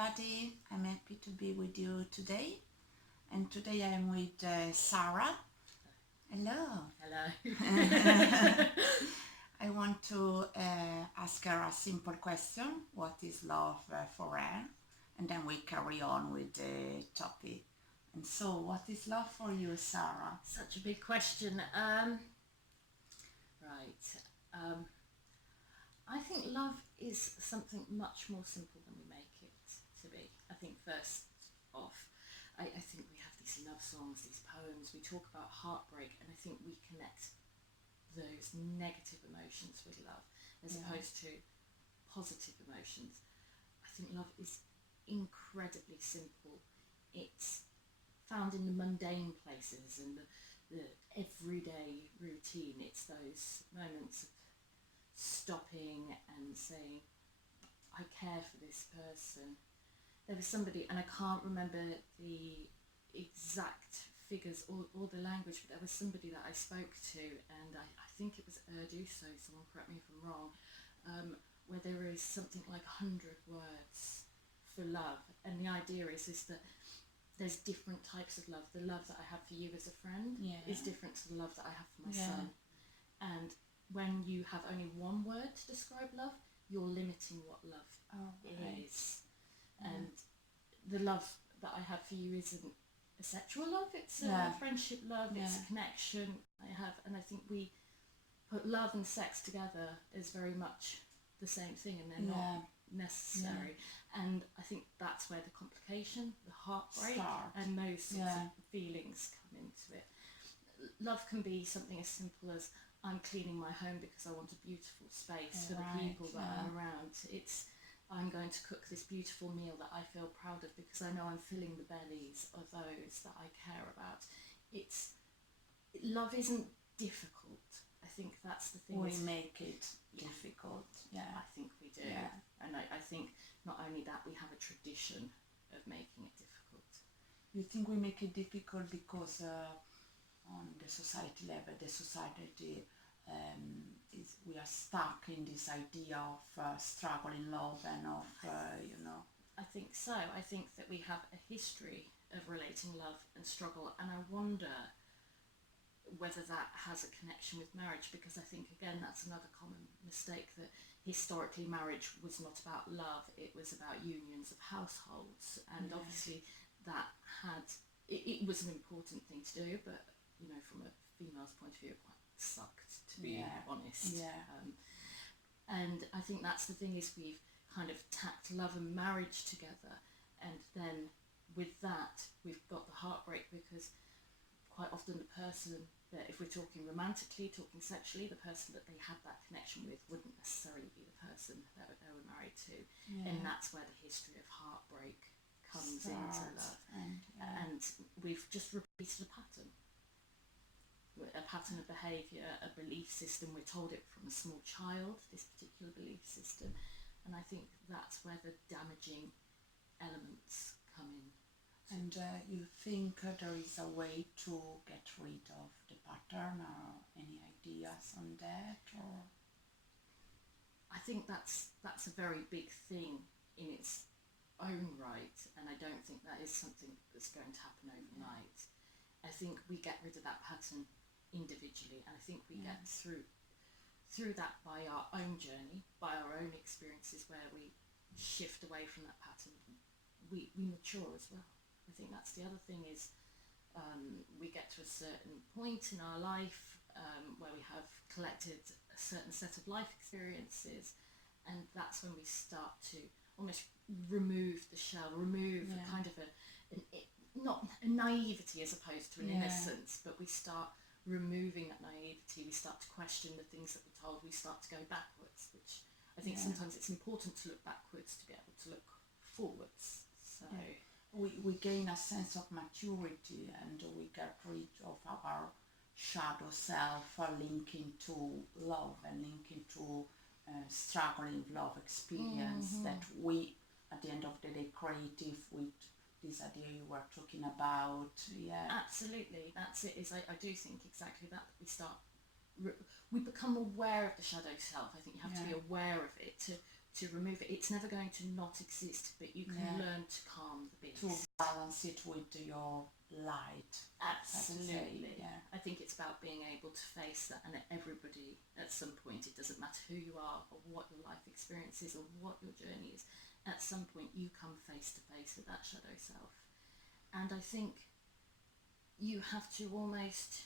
everybody. I'm happy to be with you today. And today I'm with Sarah. Hello. Hello. I want to ask her a simple question. What is love for her? And then we carry on with the topic. And so, what is love for you, Sarah? Such a big question. I think love is something much more simple than we make it to be. I think first off, I think we have these love songs, these poems, we talk about heartbreak, and I think we connect those negative emotions with love as opposed to positive emotions. I think love is incredibly simple. It's found in the mundane places and the everyday routine. It's those moments of stopping and saying, I care for this person. There was somebody, and I can't remember the exact figures or the language, but there was somebody that I spoke to, and I think it was Urdu, so someone correct me if I'm wrong, where there is something like 100 words for love, and the idea is that there's different types of love. The love that I have for you as a friend is different to the love that I have for my son. And when you have only one word to describe love, you're limiting what love is. And the love that I have for you isn't a sexual love, it's a friendship love, it's a connection I have. And I think we put love and sex together as very much the same thing, and they're not necessary. And I think that's where the complication, the heartbreak, and those sorts of feelings come into it. Love can be something as simple as I'm cleaning my home because I want a beautiful space for the people that are around. It's I'm going to cook this beautiful meal that I feel proud of because I know I'm filling the bellies of those that I care about. Love isn't difficult. I think that's the thing. We make it difficult. I think we do. And I think not only that, we have a tradition of making it difficult. You think we make it difficult because on the society level, the society we are stuck in this idea of struggle in love and of, I think so. I think that we have a history of relating love and struggle, and I wonder whether that has a connection with marriage, because I think, again, that's another common mistake, that historically marriage was not about love, it was about unions of households, and obviously that it was an important thing to do, but from a female's point of view it quite sucked, to be honest. And I think that's the thing, is we've kind of tacked love and marriage together, and then with that we've got the heartbreak, because quite often the person that, if we're talking romantically, talking sexually, the person that they had that connection with wouldn't necessarily be the person that they were married to. And that's where the history of heartbreak comes into love. And we've just repeated a pattern of behaviour, a belief system. We're told it from a small child, this particular belief system, and I think that's where the damaging elements come in. And you think there is a way to get rid of the pattern, or any ideas on that? Or I think that's a very big thing in its own right, and I don't think that is something that's going to happen overnight. I think we get rid of that pattern individually, and I think we get through that by our own journey, by our own experiences, where we shift away from that pattern. We mature as well. I think that's the other thing, is we get to a certain point in our life where we have collected a certain set of life experiences, and that's when we start to almost remove the shell, remove a kind of not a naivety as opposed to an innocence, but we start removing that naivety. We start to question the things that we're told. We start to go backwards, which I think sometimes it's important to look backwards to be able to look forwards. So we gain a sense of maturity, and we get rid of our shadow self, linking to love and linking to struggling love experience that we, at the end of the day, creative with this idea you were talking about. Absolutely, that's it. I do think exactly that. We become aware of the shadow self. I think you have to be aware of it to to remove it. It's never going to not exist, but you can learn to calm the beast. To balance it with your light. Absolutely. Yeah. I think it's about being able to face that, and everybody at some point, it doesn't matter who you are or what your life experience is or what your journey is, at some point you come face to face with that shadow self. And I think you have to almost,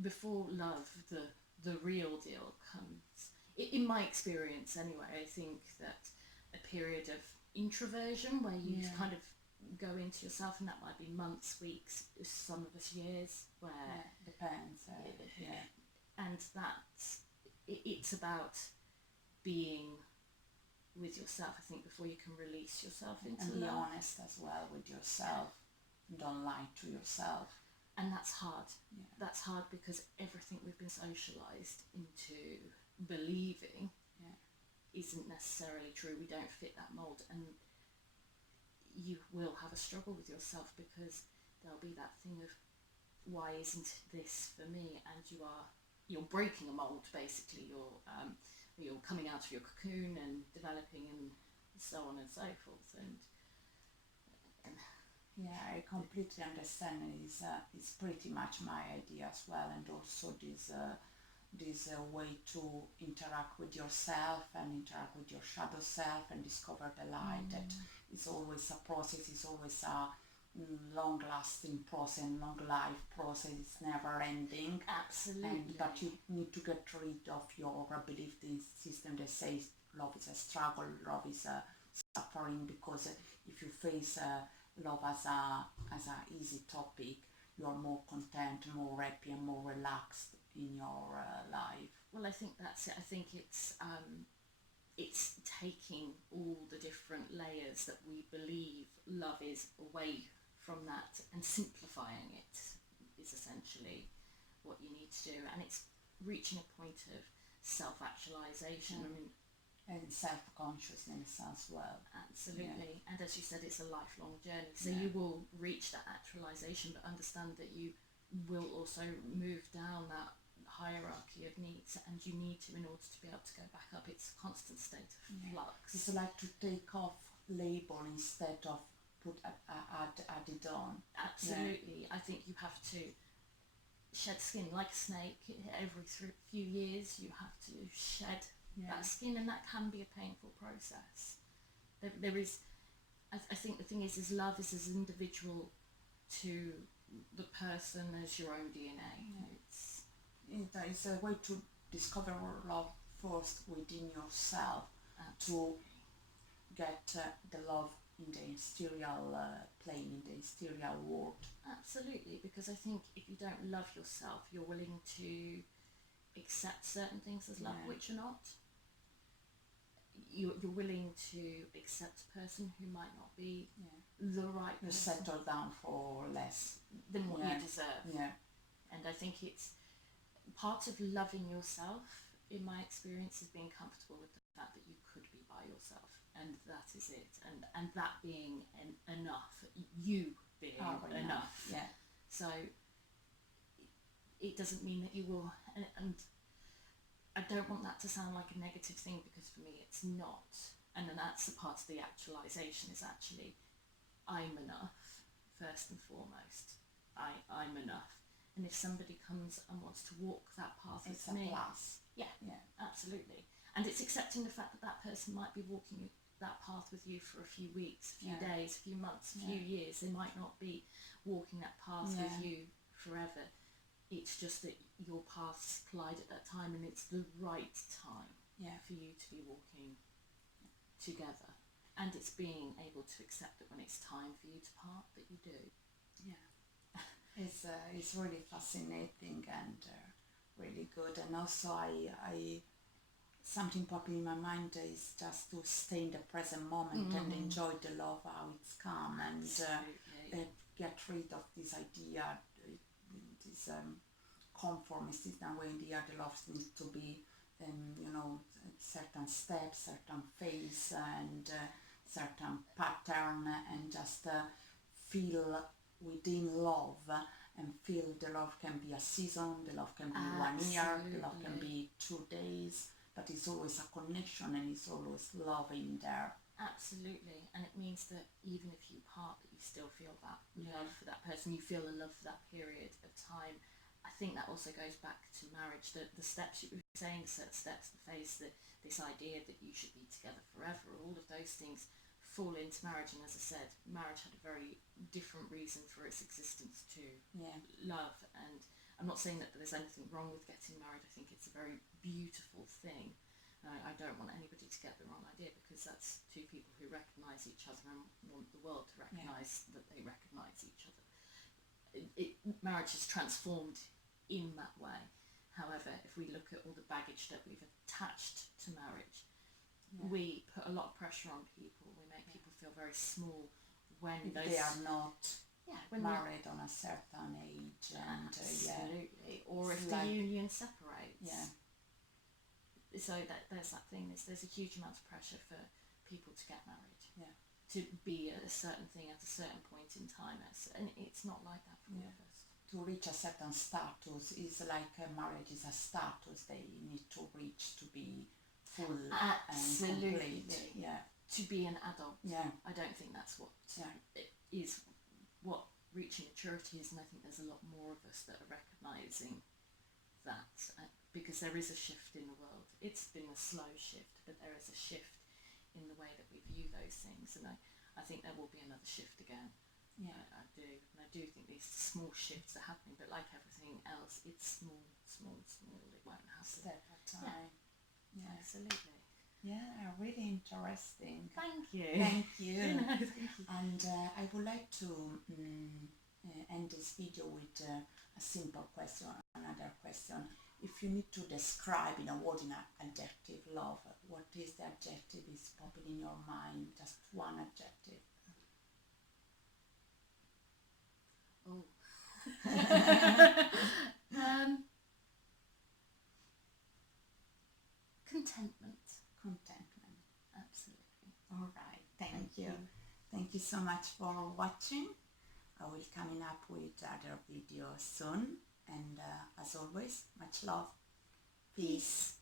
before love, the real deal comes, in my experience anyway, I think that a period of introversion where you kind of go into yourself, and that might be months, weeks, some of us years, where Depends. and that's it's about being with yourself, I think, before you can release yourself into And be love. honest as well with yourself. Don't lie to yourself. And that's hard. Yeah. That's hard because everything we've been socialized into believing isn't necessarily true. We don't fit that mold, and you will have a struggle with yourself because there'll be that thing of, why isn't this for me? And you're breaking a mold, basically. You're coming out of your cocoon and developing, and so on and so forth. And Yeah, I completely understand. It's pretty much my idea as well, and also this way to interact with yourself and interact with your shadow self and discover the light. That is always a process. It's always a long-lasting process, long life process. It's never ending. absolutely. But you need to get rid of your belief system that says love is a struggle, love is a suffering, because if you face love as a easy topic, you're more content, more happy, and more relaxed in your life. Well, I think that's it. I think it's taking all the different layers that we believe love is away from that and simplifying it is essentially what you need to do. And it's reaching a point of self-actualization. I mean, And self-consciousness as well. absolutely. And as you said, it's a lifelong journey. So you will reach that actualization, but understand that you will also move down that hierarchy of needs, and you need to in order to be able to go back up. It's a constant state of flux. It's like to take off label instead of put add it on. Absolutely. I think you have to shed skin like a snake. Every few years you have to shed that skin, and that can be a painful process. There is, I think the thing is love is as individual to the person as your own DNA. It's a way to discover love first within yourself, to get the love in the exterior plane, in the exterior world. Absolutely, because I think if you don't love yourself, you're willing to accept certain things as love, which are not. You're willing to accept a person who might not be the right You person settle down for less than what you deserve. Yeah. And I think it's part of loving yourself, in my experience, is being comfortable with the fact that you could be by yourself, and that is it, and that being enough, you being enough. Yeah. So it doesn't mean that you will, and I don't want that to sound like a negative thing, because for me it's not. And then that's the part of the actualization, is actually I'm enough first and foremost. I'm enough. And if somebody comes and wants to walk that path It's with a me, plus. yeah, absolutely. And it's accepting the fact that that person might be walking that path with you for a few weeks, a few days, a few months, a few years. They might not be walking that path with you forever. It's just that your paths collide at that time, and it's the right time for you to be walking together. And it's being able to accept that when it's time for you to part, that you do. It's really fascinating and really good. And also I something popping in my mind is just to stay in the present moment and enjoy the love, how it's come, and get rid of this idea, this conformist in a way. The love needs to be certain steps, certain phase, and certain pattern, and just feel within love, and feel the love can be a season, the love can be 1 year, the love can be 2 days, but it's always a connection and it's always love in there. Absolutely, and it means that even if you part, that you still feel that love for that person. You feel the love for that period of time. I think that also goes back to marriage. The steps you were saying, certain steps, the phase, this idea that you should be together forever. All of those things fall into marriage, and as I said, marriage had a very different reason for its existence to love. And I'm not saying that there's anything wrong with getting married. I think it's a very beautiful thing. I don't want anybody to get the wrong idea, because that's two people who recognise each other and want the world to recognise that they recognise each other. Marriage is transformed in that way. However, if we look at all the baggage that we've attached to marriage, we put a lot of pressure on people. We make people feel very small when they are not married when on a certain age. And absolutely. Or if It's the like- union separates. Yeah. So there's that thing. There's a huge amount of pressure for people to get married. Yeah. To be a certain thing at a certain point in time. And it's not like that for all of us. To reach a certain status is like marriage is a status they need to reach to be full Absolutely. and complete. Yeah. To be an adult. Yeah. I don't think that's what it is what reaching maturity is, and I think there's a lot more of us that are recognising that, because there is a shift in the world. It's been a slow shift, but there is a shift in the way that we view those things, and I think there will be another shift again. Yeah. I do, and I do think these small shifts are happening, but like everything else, it's small, it won't happen. Step at a time. Yeah. Absolutely. Yeah, really interesting. Thank you. Thank you. Thank you. And I would like to end this video with a simple question, another question. If you need to describe in a word, in an adjective, love, what is the adjective is popping in your mind? Just one adjective. Oh. Contentment. Contentment. Absolutely. All right. Thank you. Thank you so much for watching. I will coming up with other videos soon. And as always, much love. Peace.